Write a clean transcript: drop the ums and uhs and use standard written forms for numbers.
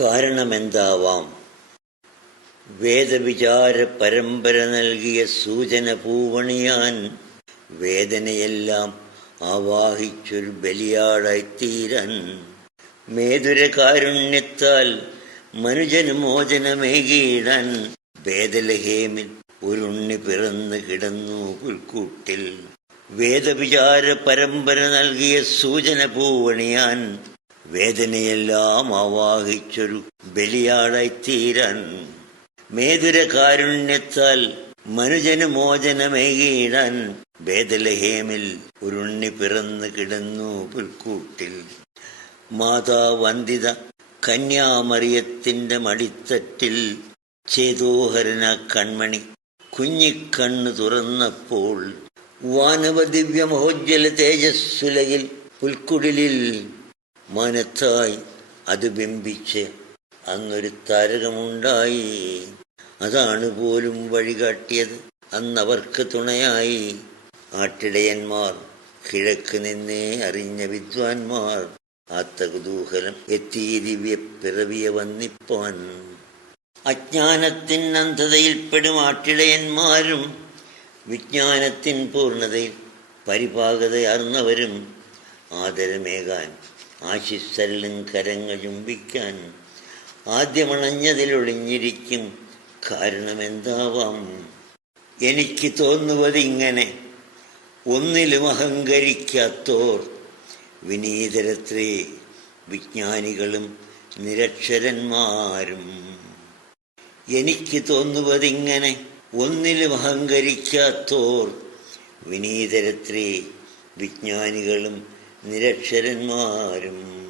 കാരണമെന്താവാം? വേദവിചാര പരമ്പര നൽകിയ സൂചന പൂവണിയാൻ വേദനയെല്ലാം ആവാഹിച്ചൊരു ബലിയാടായിത്തീരാൻ മേധുര കാരുണ്യത്താൽ മനുജന് മോചനമേകിയിടാൻ ബേദലഹേമിൽ ഒരുണ്ണി പിറന്നു കിടന്നു പുൽക്കൂട്ടിൽ. വേദവിചാര പരമ്പര നൽകിയ സൂചന പൂവണിയാൻ വേദനയെല്ലാം ആവാഹിച്ചൊരു ബലിയാടായിത്തീരാൻ മേധുര കാരുണ്യത്താൽ മനുജന് മോചനമേകിയിടാൻ ബേദലഹേമിൽ ഒരുണ്ണി പിറന്നു കിടന്നു പുൽക്കൂട്ടിൽ. മാതാവന്ദിത കന്യാമറിയത്തിന്റെ മടിത്തട്ടിൽ ചേതോഹരന കൺമണി കുഞ്ഞിക്കണ്ണു തുറന്നപ്പോൾ വാനവ ദിവ്യമഹോജ്വല തേജസ്സുലയിൽ പുൽക്കുടിലിൽ മനത്തായി അത് ബിംബിച്ച് അന്നൊരു താരകമുണ്ടായി. അതാണ് പോലും വഴികാട്ടിയത് അന്നവർക്ക് തുണയായി. ആട്ടിടയന്മാർ കിഴക്ക് നിന്നേ അറിഞ്ഞ വിദ്വാൻമാർ ആത്തകുതൂഹലം എത്തി ദിവ്യ പിറവിയെ വന്നിപ്പാൻ. അജ്ഞാനത്തിൻ അന്ധതയിൽപ്പെടും ആട്ടിടയന്മാരും വിജ്ഞാനത്തിൻ പൂർണ്ണതയിൽ പരിപാകതയാർന്നവരും ആദരമേകാൻ ആശിസ്സല്ലും കരങ്ങൾ ചുംബിക്കാൻ ആദ്യമണഞ്ഞതിലൊളിഞ്ഞിരിക്കും കാരണമെന്താവാം? എനിക്ക് തോന്നുവതിങ്ങനെ, ഒന്നിലും അഹങ്കരിക്കാത്തോർ വിനീതരത്രേ വിജ്ഞാനികളും നിരക്ഷരന്മാരും. എനിക്ക് തോന്നുവതിങ്ങനെ, ഒന്നിലും അഹങ്കരിക്കാത്തോർ വിനീതരത്രേ വിജ്ഞാനികളും നിരക്ഷരന്മാരും.